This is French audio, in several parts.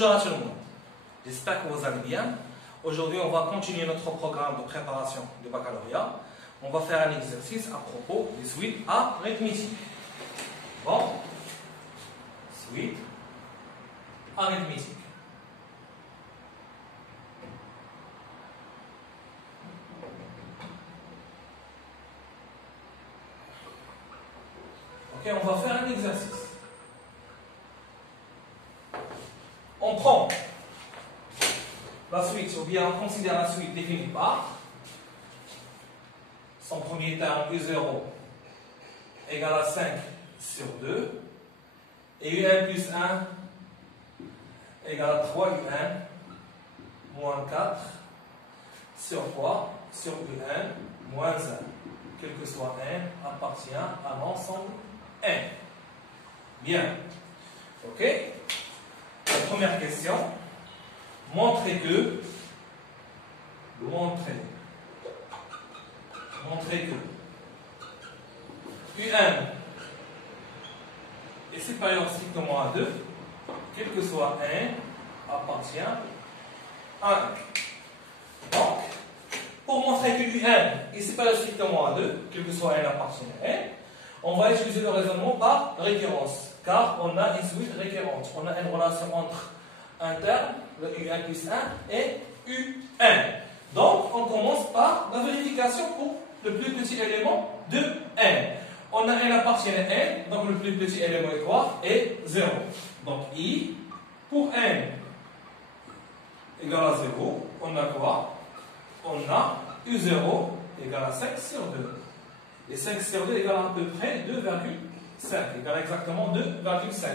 Bonjour à tout le monde, j'espère que vous allez bien. Aujourd'hui, on va continuer notre programme de préparation du baccalauréat. On va faire un exercice à propos des suites arithmétiques. Bon, suite arithmétique. Ok, on va faire un exercice. On prend la suite, ou bien on considère la suite définie par son premier terme U0 égale à 5 sur 2 et UN plus 1 égale à 3 UN moins 4 sur quoi? Sur UN moins 1. Quel que soit n appartient à l'ensemble n. Bien. Ok? La première question. Montrer que UN est supérieur strictement à 2, quel que soit n appartient à 1. Donc, pour montrer que UN est supérieur strictement à 2, quel que soit n appartient à n, on va utiliser le raisonnement par récurrence, car on a une suite récurrente. On a une relation entre un terme, le UN plus 1, et UN. Donc, on commence par la vérification pour le plus petit élément de n. On a n appartient à n, donc le plus petit élément est quoi? Est 0. Donc, I, pour n égale à 0, on a quoi? On a U0 égale à 5 sur 2. Et 5 sur 2 égale à peu près 2,5, égale exactement 2,5.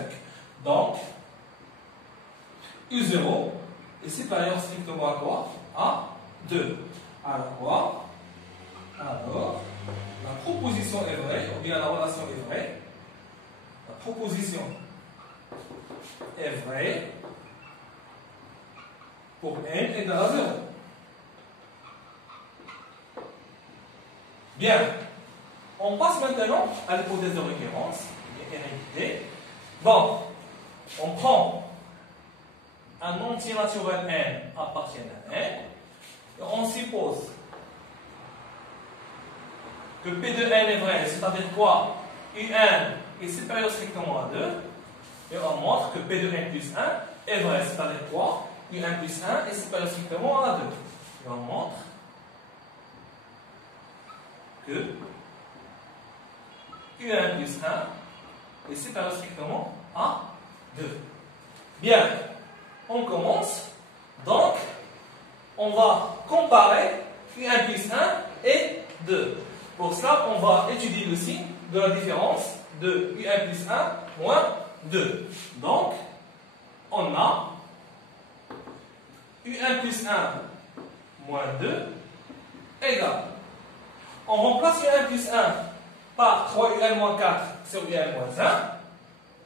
Donc, U0 est supérieur strictement à quoi? À 2. Alors quoi? Alors, la proposition est vraie, ou bien la relation est vraie. La proposition est vraie pour n égale à 0. Bien. On passe maintenant à l'hypothèse de récurrence, hérédité. Bon, on prend un entier naturel n appartient à n, et on suppose que P de n est vrai, c'est-à-dire quoi? UN est supérieur strictement à 2, et on montre que P de n plus 1 est vrai, c'est-à-dire quoi? UN plus 1 est supérieur strictement à 2. Et on montre que UN plus 1 est supérieur strictement à 2. Bien, on commence. Donc, on va comparer UN plus 1 et 2. Pour cela, on va étudier le signe de la différence de UN plus 1 moins 2. Donc, on a UN plus 1 moins 2 égale. On remplace UN plus 1 par 3UN moins 4 sur UN moins 1.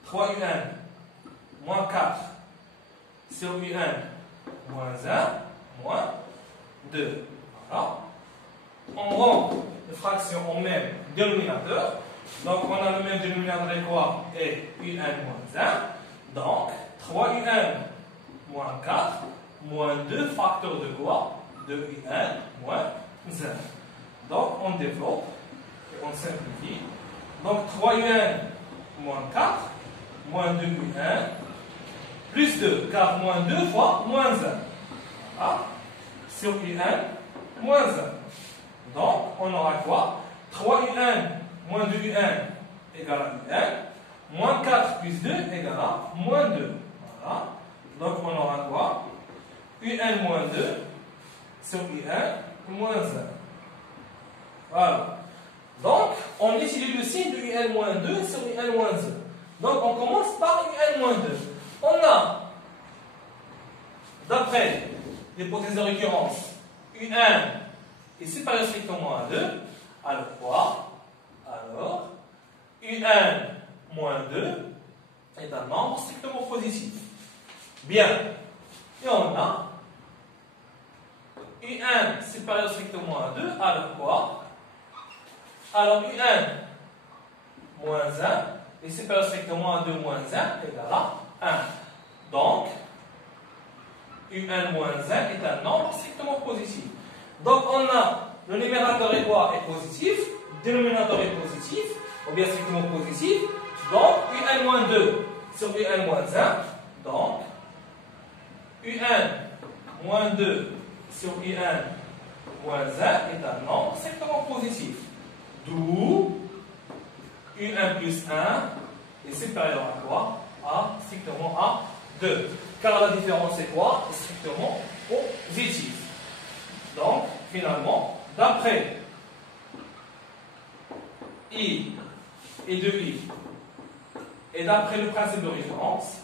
3UN moins 4 sur UN moins 1 moins 2. Voilà. On rend la fraction au même dénominateur. Donc, on a le même dénominateur et quoi? Et UN moins 1. Donc, 3UN moins 4 moins 2 facteurs de quoi? De UN moins 1. Donc, on développe et on simplifie. Donc, 3UN moins 4 moins 2 UN plus 2, car moins 2 fois moins 1. Voilà. Sur UN moins 1. Donc, on aura quoi? 3 UN moins 2 UN égale à UN. Moins 4 plus 2 égale à moins 2. Voilà. Donc, on aura quoi? UN moins 2 sur UN moins 1. Voilà. Donc, on étudie le signe de UN moins 2 sur UN moins 1. Donc, on commence par UN moins 2. On a, d'après l'hypothèse de récurrence, UN est supérieur strictement à 2. Alors quoi? Alors, UN moins 2 est un nombre strictement positif. Bien. Et on a UN supérieur strictement à 2. Alors quoi? Alors UN moins 1 est supérieur strictement à 2 moins 1 égale à 1. Donc, UN moins 1 est un nombre strictement positif. Donc on a le numérateur est quoi? Est positif, le dénominateur est positif, ou bien strictement positif. Donc UN moins 2 sur UN moins 1. Donc UN moins 2 sur UN moins 1 est un nombre strictement positif. D'où UN plus 1 est supérieur à quoi? Strictement à 2. Car la différence est quoi? Est strictement positive. Donc, finalement, d'après I et de I, et d'après le principe de référence,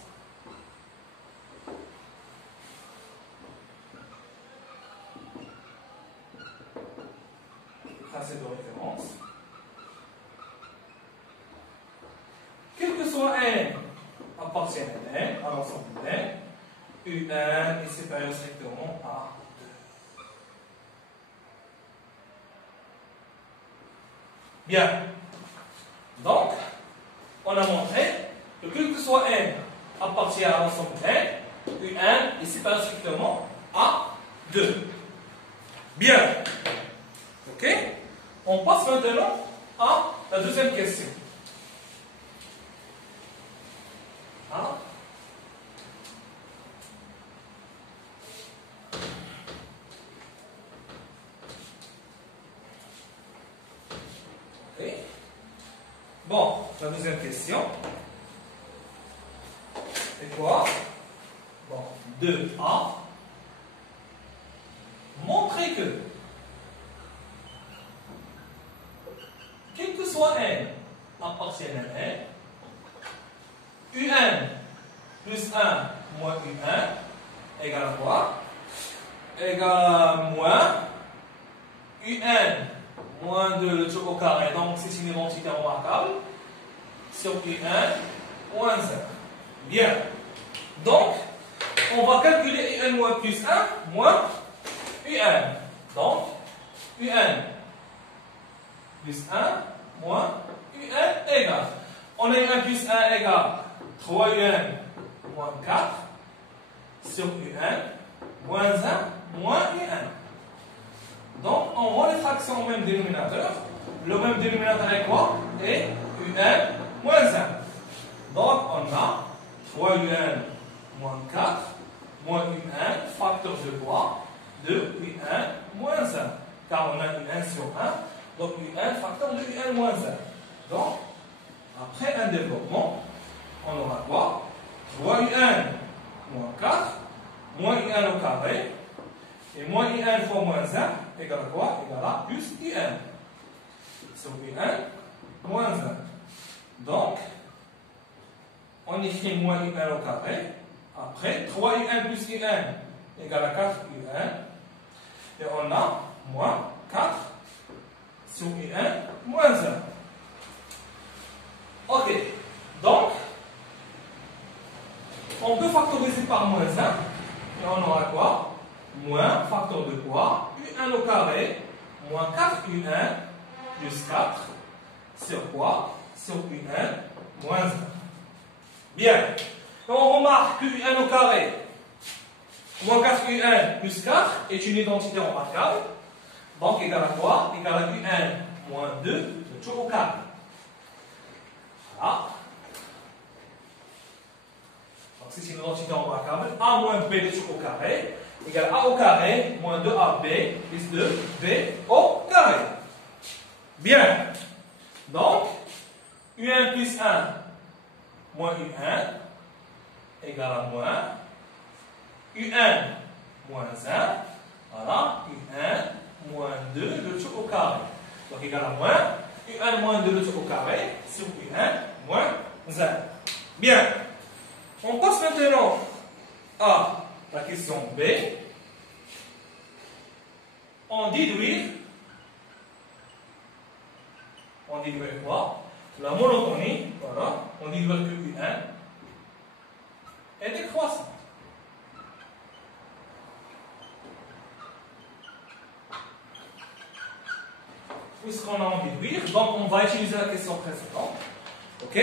quel que soit n appartient à n, à l'ensemble de n, UN est supérieur strictement à 2. Bien. Donc, on a montré que quel que soit n appartient à l'ensemble de n, UN est supérieur strictement à 2. Bien. Ok? On passe maintenant à la deuxième question. Ok? Bon, la deuxième question. C'est quoi? Bon, 2A. Montrez que quel que soit n appartient à n, UN plus 1 moins UN égale à quoi? Égale à moins UN moins 2 le tout au carré, donc c'est une identité remarquable, sur UN moins 1. Bien. Donc, on va calculer UN moins plus 1 moins UN. Donc, UN plus 1 moins UN égale. On a UN plus 1 égale 3 UN moins 4 sur UN moins 1 moins UN. Donc, on rend les fractions au même dénominateur. Le même dénominateur est quoi? Et UN moins 1. Donc, on a 3 UN moins 4 moins UN, facteur de quoi? De UN moins 1. Car on a UN sur 1. Donc, UN facteur de UN moins 1. Donc, après un développement, on aura quoi? 3 UN moins 4 moins UN au carré. Et moins UN fois moins 1 égale à quoi? Égale à plus UN. Sur UN moins 1. Donc, on écrit moins UN au carré. Après, 3 UN plus UN égale à 4 UN. Et on a moins 4 sur UN moins 1. Ok. Donc, on peut factoriser par moins 1. Et on aura quoi? Moins facteur de quoi? UN au carré moins 4 UN plus 4 sur quoi? Sur UN moins 1. Bien. Donc on remarque que UN au carré moins 4 UN plus 4 est une identité remarquable. Donc égal à quoi? Égal à UN moins 2 de tout au carré. Voilà. Donc c'est une identité remarquable. A moins B de tout au carré égale A au carré moins 2AB plus 2B au carré. Bien. Donc, UN plus 1 moins UN égale à moins UN moins 1. Voilà. UN moins 2 le tout au carré. Donc égal à moins UN moins 2 le tout au carré sur UN moins 1. Bien. On passe maintenant à la question B. On déduire quoi? La monotonie, voilà, on déduire que UN est décroissante. Puisqu'on a envie de déduire, donc on va utiliser la question précédente. Ok?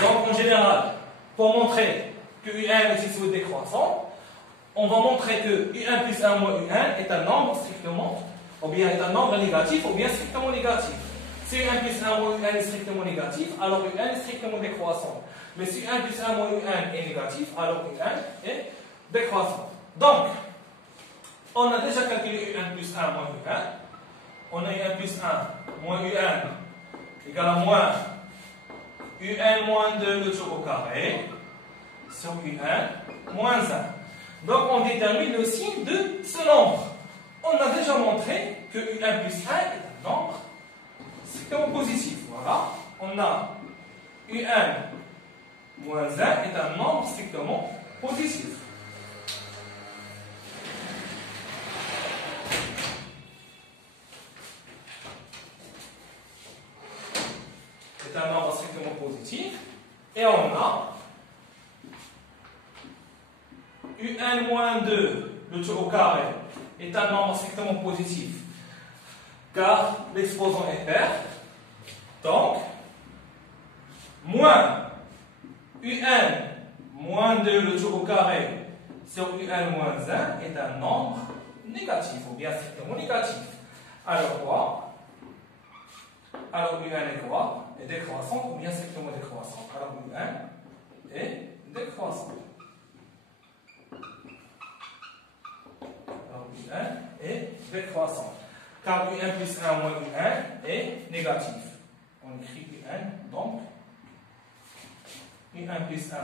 Donc en général, pour montrer que UN est décroissant, on va montrer que U1 plus 1 moins U1 est un nombre strictement, ou bien est un nombre négatif, ou bien strictement négatif. Si U1 plus 1 moins U1 est strictement négatif, alors U1 est strictement décroissant. Mais si U1 plus 1 moins U1 est négatif, alors U1 est décroissant. Donc, on a déjà calculé U1 plus 1 moins U1. On a U1 plus 1 moins U1 égale à moins UN moins 2 le tout au carré sur UN moins 1. Donc on détermine le signe de ce nombre. On a déjà montré que UN plus 1 est un nombre strictement positif. Voilà. On a UN moins 1 est un nombre strictement positif. C'est un nombre strictement positif. Et on a UN moins 2, le tout au carré, est un nombre strictement positif. Car l'exposant est pair. Donc, moins UN moins 2, le tout au carré, sur UN moins 1 est un nombre négatif, ou bien strictement négatif. Alors quoi? Alors UN est quoi? Est décroissant ou bien strictement décroissant? Alors UN est décroissant. Alors UN est décroissant. Car UN plus 1 moins UN est négatif. On écrit UN, donc UN plus 1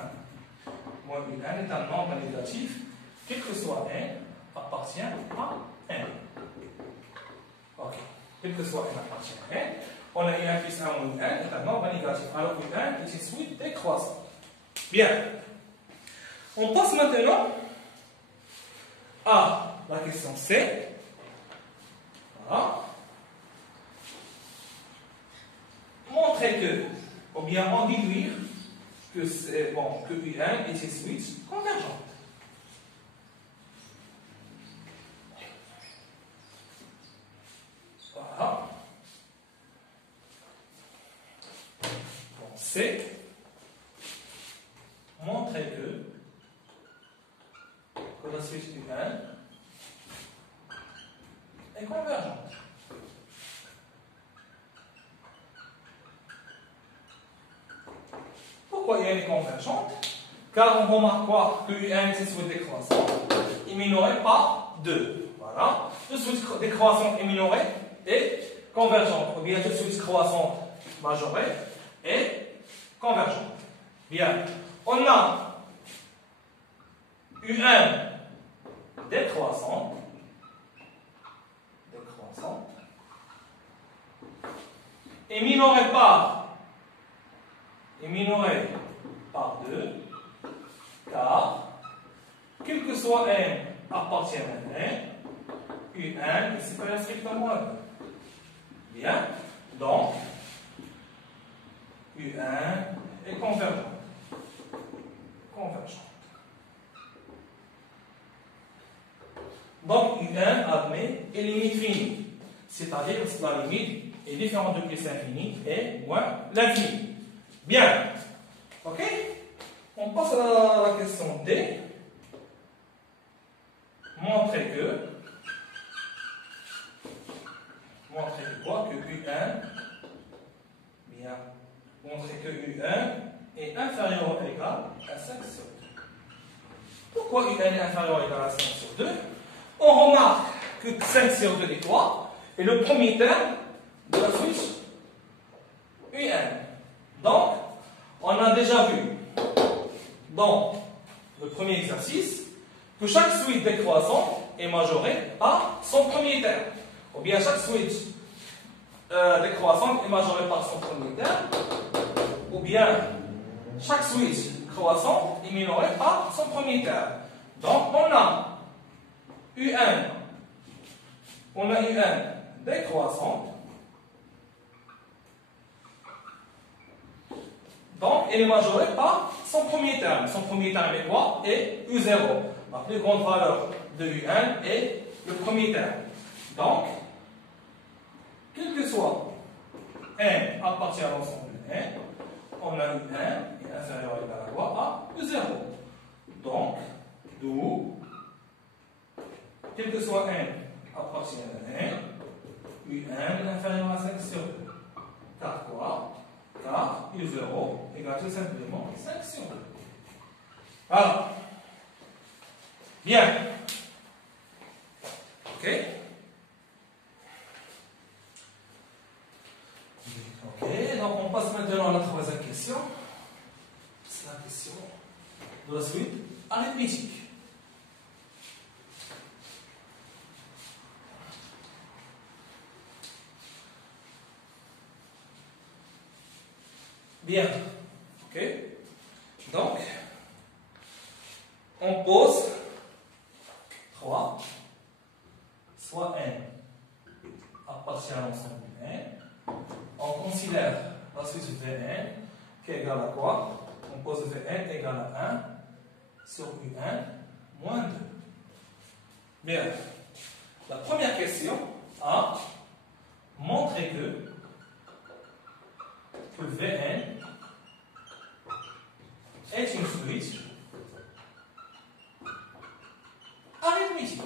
moins UN est un nombre négatif, quel que soit N, appartient à N. Ok. Quel que soit N appartient à N. On a UN plus 1 moins UN est un nombre négatif. Alors UN est une suite décroissante. Bien. On passe maintenant à la question C. Voilà. Montrer que, ou bien en déduire que c'est bon, que UN est une suite convergente. Voilà. Bon, C. Montrer que la suite UN est convergente. Pourquoi UN est convergente? Car on remarque quoi? Que UN est une suite décroissante et minorée par 2. Voilà. Une suite décroissante et minorée est convergente. Ou bien une suite croissante majorée est convergente. Bien. On a UN décroissante et minorée par 2, car quel que soit n appartient à n, UN est supérieur strictement à 2. Bien, donc UN est convergente. Donc UN admet une limite finie, c'est-à-dire que la limite est différente de plus l'infini et moins l'infini. Bien. Ok? On passe à la question D. Montrer que quoi? Que U1, bien, montrer que U1 est inférieur ou égal à 5 sur 2. Pourquoi U1 est inférieur ou égal à 5 sur 2? On remarque que 5 sur 2 est quoi? Et le premier terme de la suite UN. Donc, on a déjà vu dans le premier exercice que chaque suite décroissante est majorée par son premier terme. Ou bien chaque suite décroissante est majorée par son premier terme. Ou bien chaque suite croissante est minorée par son premier terme. Donc on a UN décroissante. Donc, elle est majorée par son premier terme. Son premier terme est quoi? Est U0. La plus grande valeur de UN est le premier terme. Donc, quel que soit n appartient à l'ensemble de n, on a UN est inférieur ou égal à quoi? À U0. Donc, d'où quel que soit n approximé à n, un inférieur à 5 sur 2. Car quoi? Car U0 égale tout simplement 5 sur 2. Alors, bien. Ok? Ok, donc on passe maintenant à la troisième question. C'est la question de la suite arithmétique. Bien. Ok? Donc, on pose 3 soit n appartient à l'ensemble de n. On considère la suite Vn qui est égale à quoi? On pose Vn égale à 1 sur Un moins 2. Bien. La première question a montré que Vn est une suite arithmétique.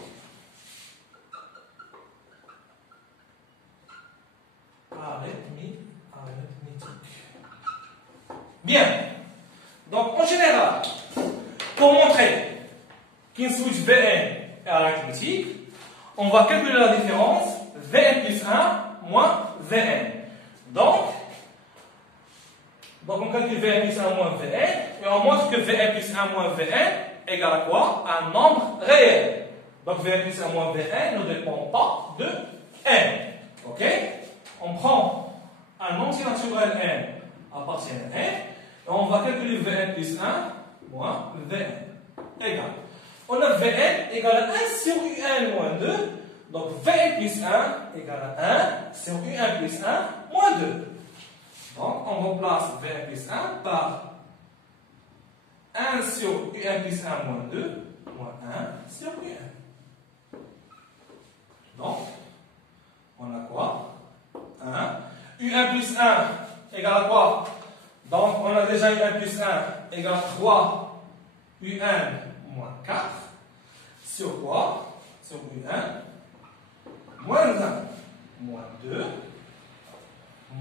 Bien. Donc, en général, pour montrer qu'une switch Vn est arithmétique, on va calculer la différence Vn plus 1 moins Vn. Donc on calcule Vn plus 1 moins Vn et on montre que Vn plus 1 moins Vn égale à quoi? Un nombre réel. Donc Vn plus 1 moins Vn ne dépend pas de n. Ok? On prend un entier naturel n appartient à n et on va calculer Vn plus 1 moins Vn égale. On a Vn égale à 1 sur Un moins 2. Donc Vn plus 1 égale à 1 sur Un plus 1 moins 2. Donc on remplace Vn plus 1 par 1 sur Un plus 1 moins 2 moins 1 sur Un. Donc on a quoi? 1. Un plus 1 égale à quoi? Donc on a déjà Un plus 1 égale à 3 Un moins 4 sur quoi? Sur Un moins 1 moins 2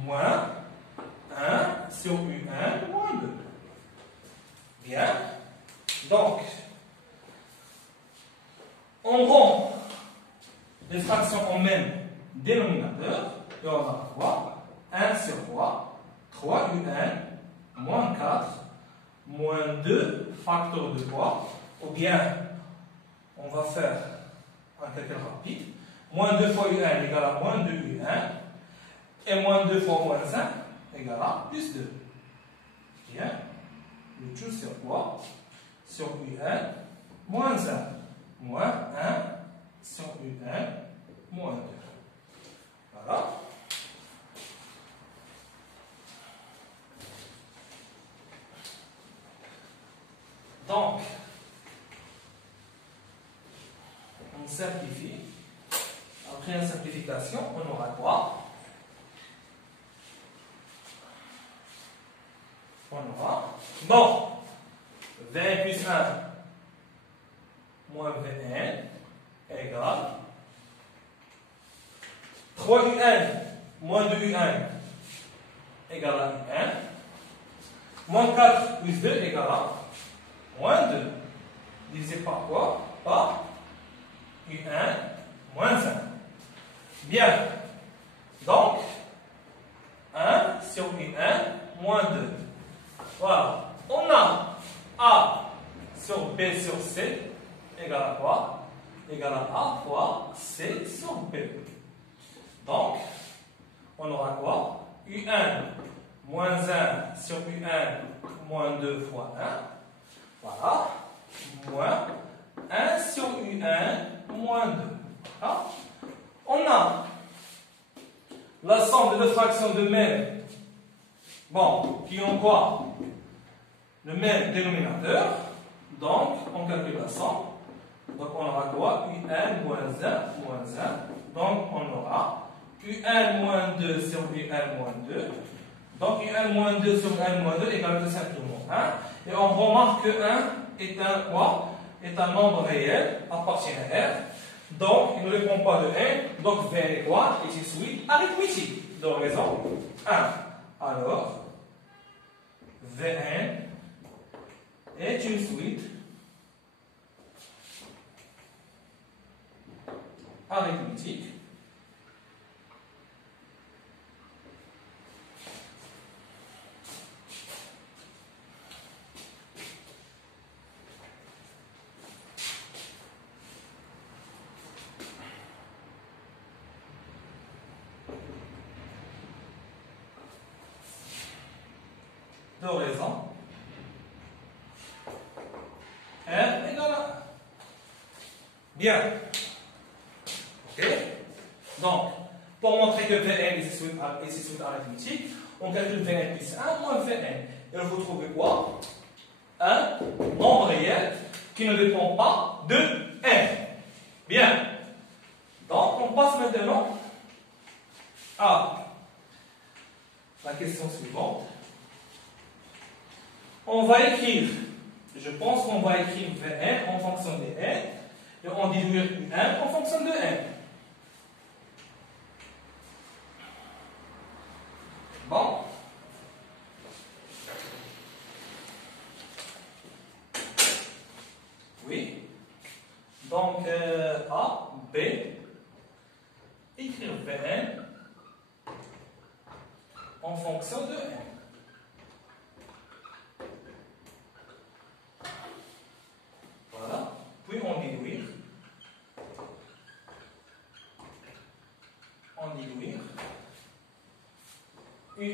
moins 1 sur Un moins 2. Bien. Donc, on rend les fractions en même dénominateur et on a quoi? 1 sur quoi? 3 Un moins 4 moins 2 facteur de quoi? Ou bien, on va faire un calcul rapide. Moins 2 fois Un égale à moins 2 Un. Et moins 2 fois moins 1 égale à plus 2. Bien. Le tout sur quoi? Sur Un moins 1. Moins 1 sur Un moins 2. Voilà. Donc, on simplifie. Après la simplification, on aura quoi? On aura, bon, Vn plus 1 moins Vn égale 3 Un moins 2 Un égale à Un. Moins 4 plus 2 égale à moins 2. Divisé par quoi? Par Un moins 1. Bien. Donc, 1 sur Un moins 2. Voilà. On a A sur B sur C égale à quoi? Égale à A fois C sur B. Donc, on aura quoi? Un moins 1 sur Un moins 2 fois 1. Voilà. Moins 1 sur Un moins 2. Voilà. On a la somme de deux fractions de même, bon, qui ont quoi? Le même dénominateur. Donc, on calcule la somme. Donc, on aura quoi? Un moins 1 moins 1. Donc, on aura Un moins 2 sur Un moins 2. Donc, Un moins 2 sur Un moins 2 égale tout simplement 1. Et on remarque que 1 est un quoi? Est un nombre réel, appartient à R. Donc, il ne répond pas de 1. Donc, Vn est quoi? Est une suite arithmétique. De raison 1. Alors, Vn est une suite arithmétique de raison R égale à 1. Bien. Ok? Donc, pour montrer que Vn est une suite arithmétique, on calcule Vn plus 1 moins Vn. Et vous trouvez quoi? Un nombre réel qui ne dépend pas de n. Bien. Donc, on passe maintenant à la question suivante. On va écrire, je pense qu'on va écrire Vn en fonction de n et on déduire n en fonction de n. Bon. Oui. Donc, A, B, écrire Vn en fonction de n. Voilà. Puis on déduire.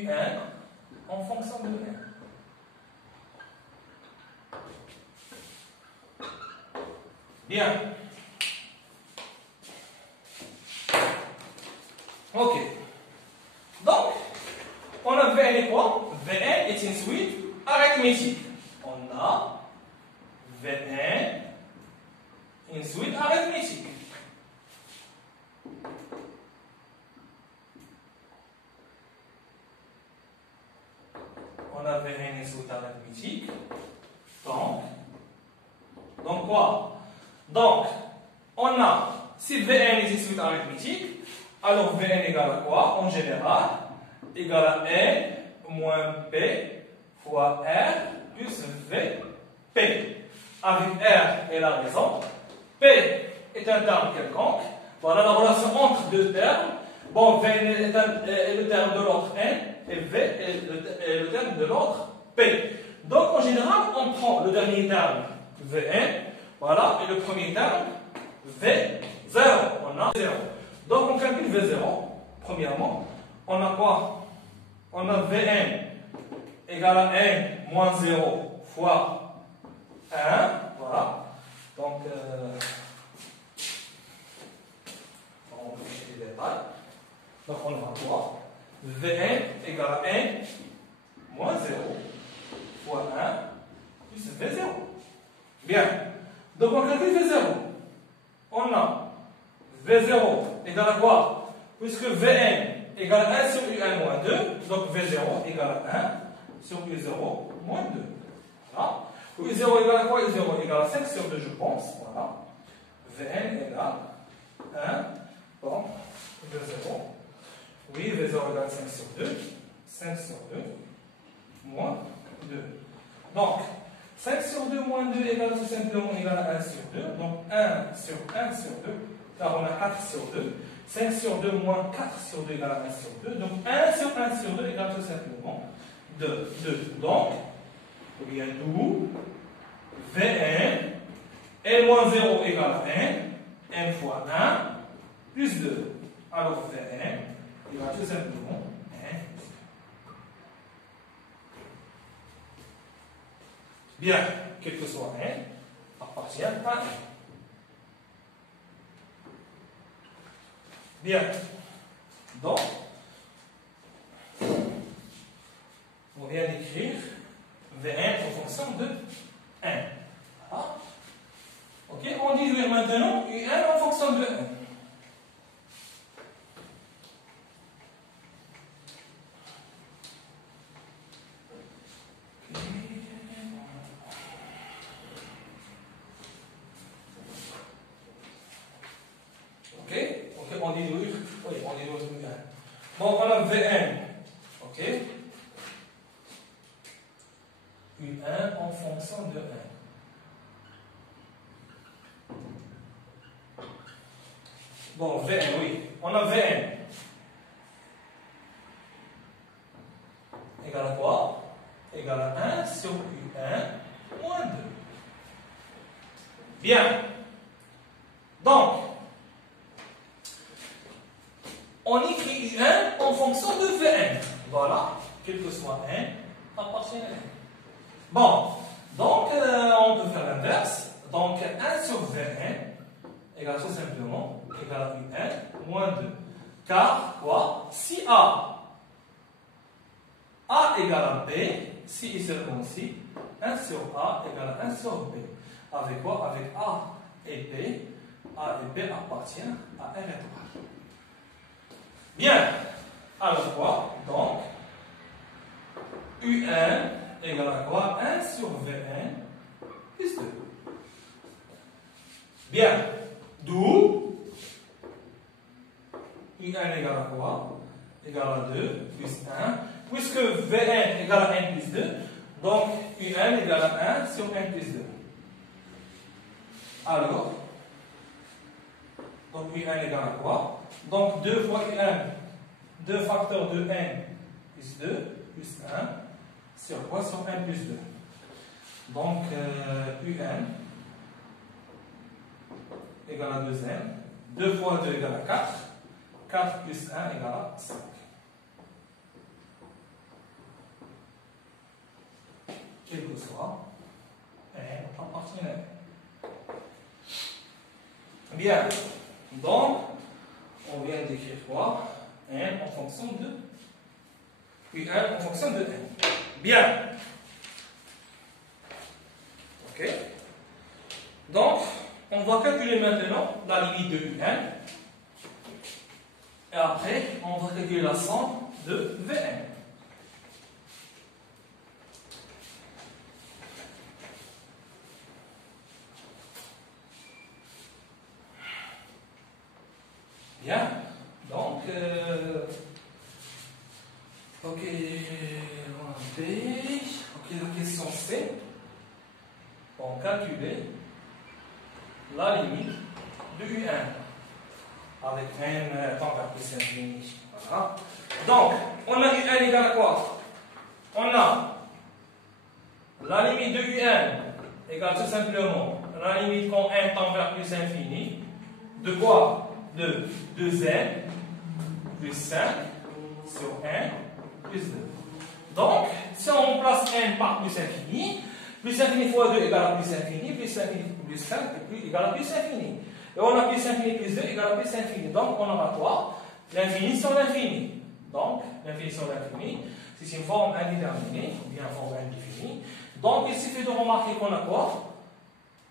Un en fonction de n. Bien. Ok. Donc, on a Vn est quoi? Vn est une suite arithmétique. On a Vn, une suite arithmétique. On a Vn une suite arithmétique. Donc quoi? Donc, on a, si Vn est une suite arithmétique, alors Vn égale à quoi? En général, égale à n moins p fois r plus vp. Avec r et la raison, p est un terme quelconque. Voilà la relation entre deux termes. Bon, Vn est le terme de l'autre n et v est le terme de l'autre p. Donc, en général, on prend le dernier terme Vn, voilà, et le premier terme V0. On a 0. Donc, on calcule V0. Premièrement, on a quoi? On a Vn égale à n moins 0 fois 1. Voilà. Donc, on va faire les détails. Donc, on va quoi? Vn égale à n moins 0 fois 1 plus V0. Bien. Donc, on calcule V0. On a V0 égale à quoi? Puisque Vn égale à 1 sur U1 moins 2, donc V0 égale à 1 sur U0 moins 2. Voilà. U0 égale à quoi? U0 égale à 5 sur 2, je pense. Voilà. Vn égale 1. Bon, V0. Oui, V0 égale 5 sur 2. 5 sur 2 moins 2. Donc, 5 sur 2 moins 2 égale tout simplement égale à 1 sur 2. Donc 1 sur 1 sur 2, car on a 4 sur 2. 5 sur 2 moins 4 sur 2 égale à 1 sur 2. Donc 1 sur 1 sur 2 égale tout simplement 2. Donc, il y a d'où Vn, n moins 0 égale à n, n fois 1 plus 2. Alors Vn égale tout simplement n. Bien, quel que soit n, appartient à n. Bien. Donc, on vient d'écrire Vn en fonction de n. Voilà. Ok, on déduit maintenant Un en fonction de n. on déduit U1. Donc on a Vn, ok? U1 en fonction de 1. Bon, Vn, oui. On a Vn. Égal à quoi? Égal à 1 sur U1 moins 2. Bien. Donc, on écrit U1 en fonction de Vn. Voilà, quel que soit n appartient à n. Bon, donc on peut faire l'inverse. Donc 1 sur Vn égale tout simplement égal à U1 moins 2. Car quoi? Si A égale à B, si il circoncis, 1 sur A égale à 1 sur B. Avec quoi? Avec A et B. A et B appartiennent à R étoile. Bien. Alors quoi? Donc, U1 égale à quoi? 1 sur Vn plus 2. Bien. D'où U1 égale à quoi? Égale à 2 plus 1. Puisque Vn égale à 1 plus 2, donc U1 égale à 1 sur 1 plus 2. Alors, donc U1 égale à quoi? Donc 2 fois U1, 2 facteurs de n plus 2 plus 1, sur quoi? Sur 1 plus 2. Donc UN égale à 2n, 2 fois 2 égale à 4, 4 plus 1 égale à 5. Quel que soit n appartient à n. Bien, donc on vient d'écrire quoi? N en fonction de U1 en fonction de n. Bien. Ok. Donc, on va calculer maintenant la limite de UN. Et après, on va calculer la somme de Vn. Bien. Donc, ok, la question C. On calculer la limite de U1 avec n temps vers plus infini. Voilà. Donc, on a U1 égale à quoi? On a la limite de U1 égale tout simplement la limite quand n tend vers plus infini. De quoi? De 2n plus 5 sur n plus 2. Donc, si on remplace n par plus infini, plus infini fois 2 égale à plus infini, plus infini plus 5 et plus égale à plus infini. Et on a plus infini plus 2 égale à plus infini. Donc, on aura quoi? L'infini sur l'infini. Donc, l'infini sur l'infini, c'est une forme indéterminée, ou bien une forme indéfinie. Donc, il suffit de remarquer qu'on a quoi?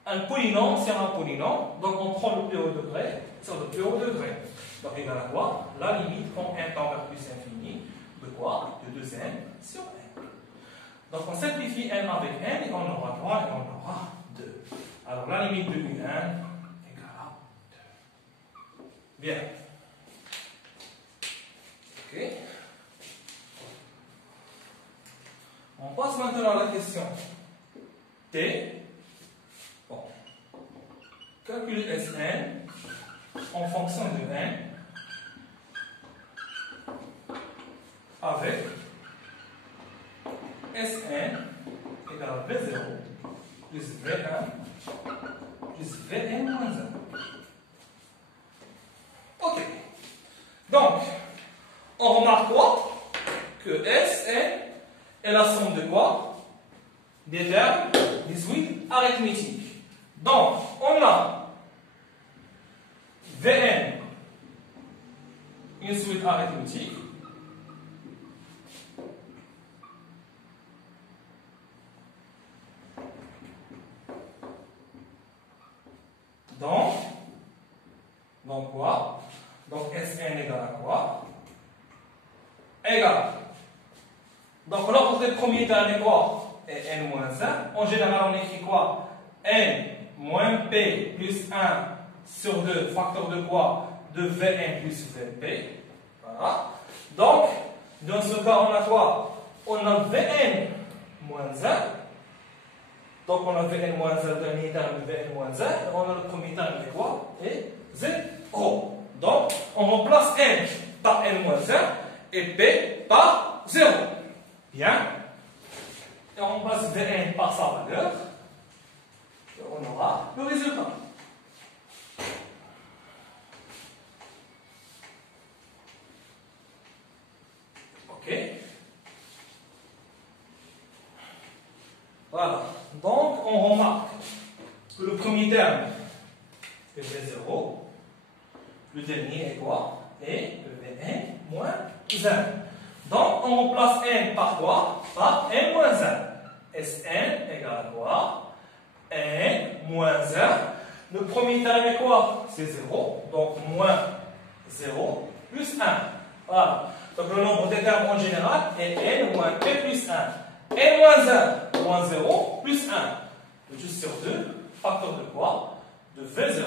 Un polynôme sur un polynôme. Donc, on prend le plus haut degré sur le plus haut degré. Donc, égal à quoi? La limite quand n tend vers plus infini, de quoi? De 2n sur n. Donc, on simplifie n avec n et on aura 3 et on aura 2. Alors, la limite de U1 égale à 2. Bien. Ok. On passe maintenant à la question T. Bon. Calculer Sn en fonction de n avec Sn égale à V0 plus V1 plus Vn moins 1. Ok. Donc, on remarque quoi? Que Sn est la somme de quoi? Des termes des suites arithmétiques. Donc, on a Vn, une suite arithmétique. Donc quoi? Donc Sn égale à quoi? Égale. Donc l'ordre des premiers termes est quoi? Et n moins 1. En général, on écrit quoi? N moins p plus 1 sur 2, facteur de quoi? de Vn plus Vp. Voilà. Donc, dans ce cas, on a quoi? On a Vn moins 1. Donc, on a Vn moins 1, le dernier terme de Vn moins 1. Et on a le premier terme qui est quoi? Et 0. Donc, on remplace n par n moins 1 et p par 0. Bien. Et on remplace Vn par sa valeur. Et on aura le résultat. OK. Voilà. Donc, on remarque que le premier terme est V0. Le dernier est quoi? Et le Vn moins 1. Donc, on remplace n par quoi? Par n moins 1. Sn égale à quoi? N moins 1. Le premier terme est quoi? C'est 0. Donc, moins 0 plus 1. Voilà. Donc, le nombre des termes en général est n moins p plus 1. n moins 1 moins 0 plus 1. Le juste sur 2, facteur de quoi? De V0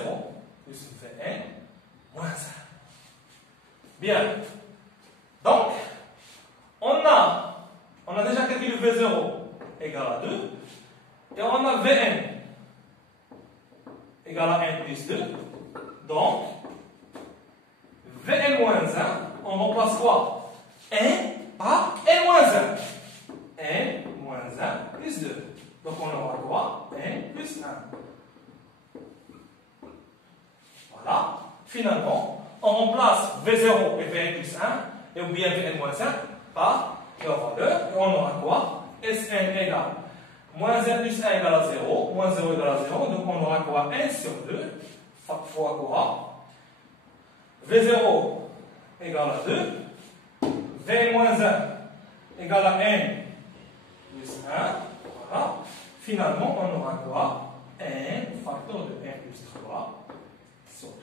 plus Vn moins 1. Bien. Donc, on a déjà calculé V0 égale à 2. Et on a Vn égale à 1 plus 2. Donc, Vn moins 1, on remplace quoi? N par N moins 1. N moins 1 plus 2. Donc, on aura quoi? N plus 1. Voilà. Finalement, on remplace V0 et Vn plus 1, ou bien Vn moins 1, par leur valeur. Et on aura quoi? Sn égale moins 1 plus 1 égale à 0. Moins 0 égale à 0. Donc, on aura quoi? 1 sur 2 fois quoi? V0 égale à 2. Vn moins 1 égale à n plus 1. Voilà. Finalement, on aura quoi? N facteur de 1 plus 3 sur 2.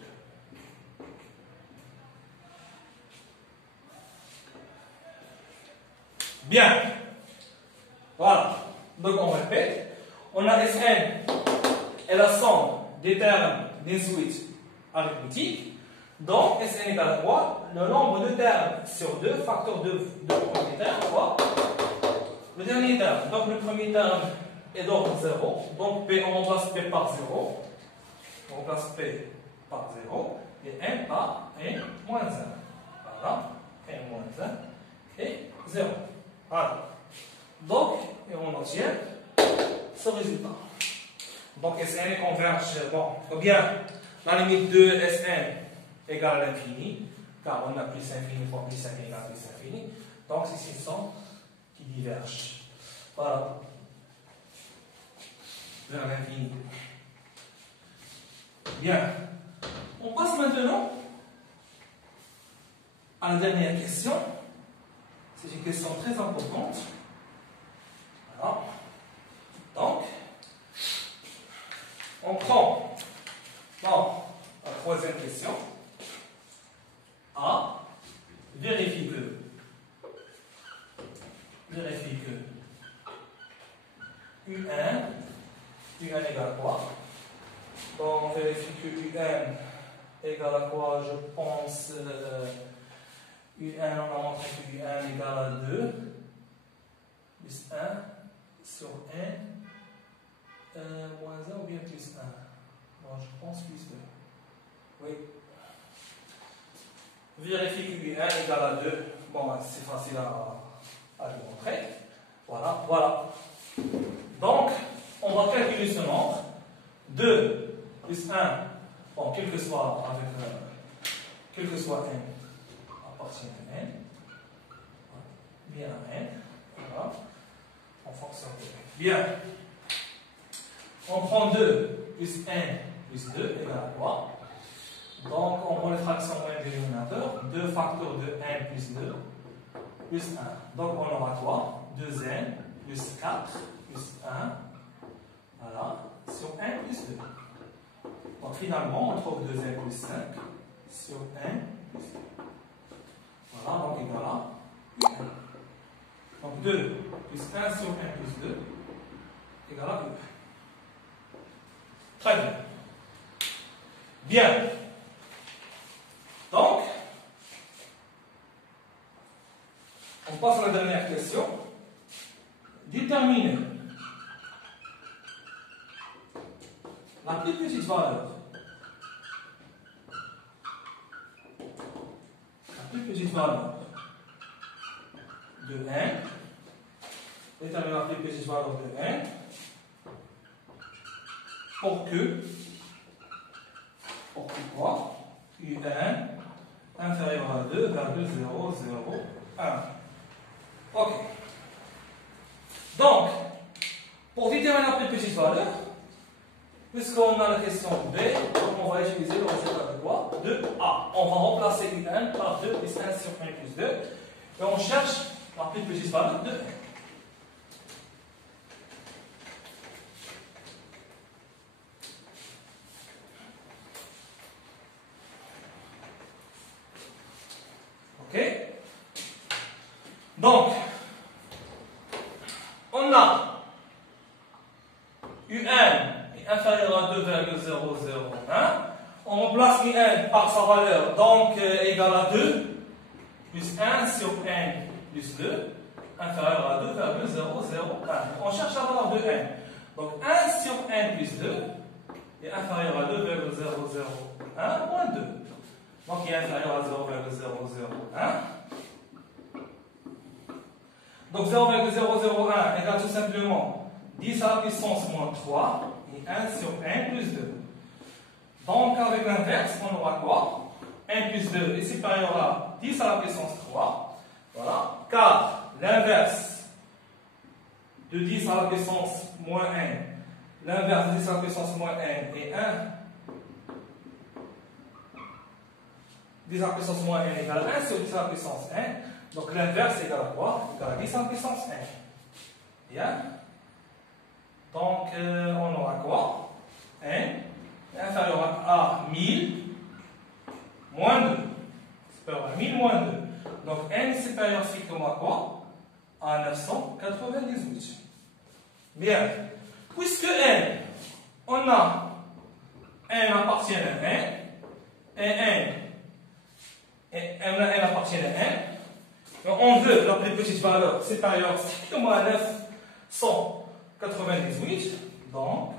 Bien. Voilà. Donc, on répète. On a Sn est la somme des termes des suites arithmétiques. Donc, Sn égale à quoi? Le nombre de termes sur 2, facteur de premier terme, quoi? Le dernier terme. Donc, le premier terme est d'ordre 0. Donc, P, on remplace P par 0. On remplace P par 0. Et N par N moins 1. Voilà. N moins 1 et 0. Voilà. Donc, et on obtient ce résultat. Donc, Sn converge, bon, ou bien la limite de Sn égale à l'infini, car on a plus infini fois plus infini égale plus infini. Donc, c'est ces sons qui divergent. Voilà. Vers l'infini. Bien. On passe maintenant à la dernière question. C'est une question très importante. Voilà. Donc, on prend la troisième question. A vérifie que UN égale à quoi? Donc, on vérifie que UN égale à quoi? Je pense UN, on a montré que UN égale à 2 plus 1 sur N moins 1 ou bien plus 1. Bon, je pense plus 2. Oui. Vérifie que UN égale à 2. Bon, c'est facile à démontrer. Voilà, voilà. Donc, on va calculer ce nombre. 2 plus 1, bon, quel que soit n appartient à n, bien à n, voilà, en fonction de n. Bien. On prend 2 plus n plus 2 égale à quoi? Donc, on prend les fractions même des dénominateurs. 2 facteurs de n plus 2 plus 1. Donc, on aura quoi? 2n plus 4 plus 1. Voilà. Sur n plus 2. Donc, finalement, on trouve 2n plus 5 sur n plus 2. Voilà. Donc, égal à 1. Donc, 2 plus 1 sur n plus 2 égale à 1. Très bien. Bien. passe à la dernière question. Déterminer la plus petite valeur. La plus petite valeur de n. Déterminer la plus petite valeur de n. Pour que quoi un inférieur à 2,001. Ok. Donc, pour déterminer la plus petite valeur, puisqu'on a la question B, donc on va utiliser le résultat de quoi? De A. On va remplacer un par 2 plus 1 sur 1 plus 2. Et on cherche la plus petite valeur de n. Ok? Donc, on a UN est inférieur à 2,001. On remplace UN par sa valeur, donc égale à 2, plus 1 sur n plus 2, inférieur à 2,001. On cherche la valeur de n. Donc 1 sur n plus 2 est inférieur à 2,001 moins 2. Donc il est inférieur à 0,001. Donc 0,001 égale tout simplement 10 à la puissance moins 3 et 1 sur n plus 2. Donc avec l'inverse, on aura quoi? n plus 2 est supérieur à 10 à la puissance 3. Voilà. Car l'inverse de 10 à la puissance moins n, l'inverse de 10 à la puissance moins n est 1. 10 à la puissance moins n égale 1 sur 10 à la puissance n. Donc l'inverse égale à quoi? Égale à 10 à la puissance n. Bien. Donc on aura quoi? N inférieur à 1000 moins 2. Supérieur à 1000 moins 2. Donc n supérieur strictement à quoi? À 998. Bien. Puisque n, on a n appartient à n, et n appartient à n, on veut la plus petite valeur supérieure strictement à 998, donc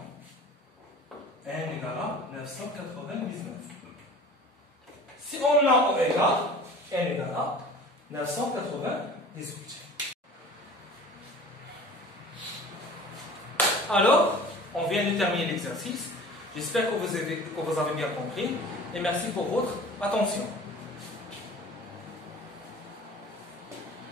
n égale à 999. Si on a au égal, n égale à 998. Alors, on vient de terminer l'exercice. J'espère que vous avez bien compris et merci pour votre attention.